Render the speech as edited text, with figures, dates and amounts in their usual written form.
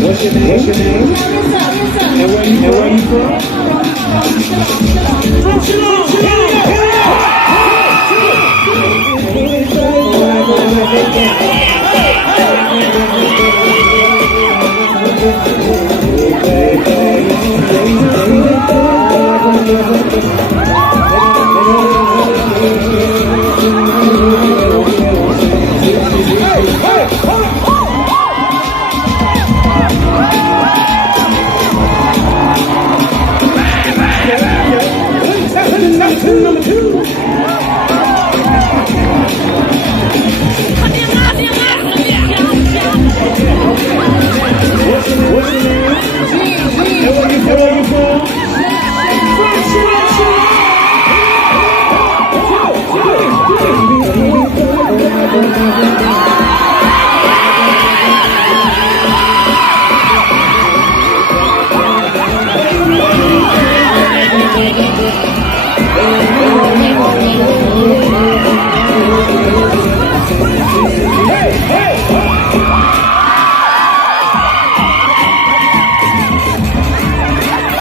What's your name? And where you from? Number two. What's your name? And where you from? Let's go.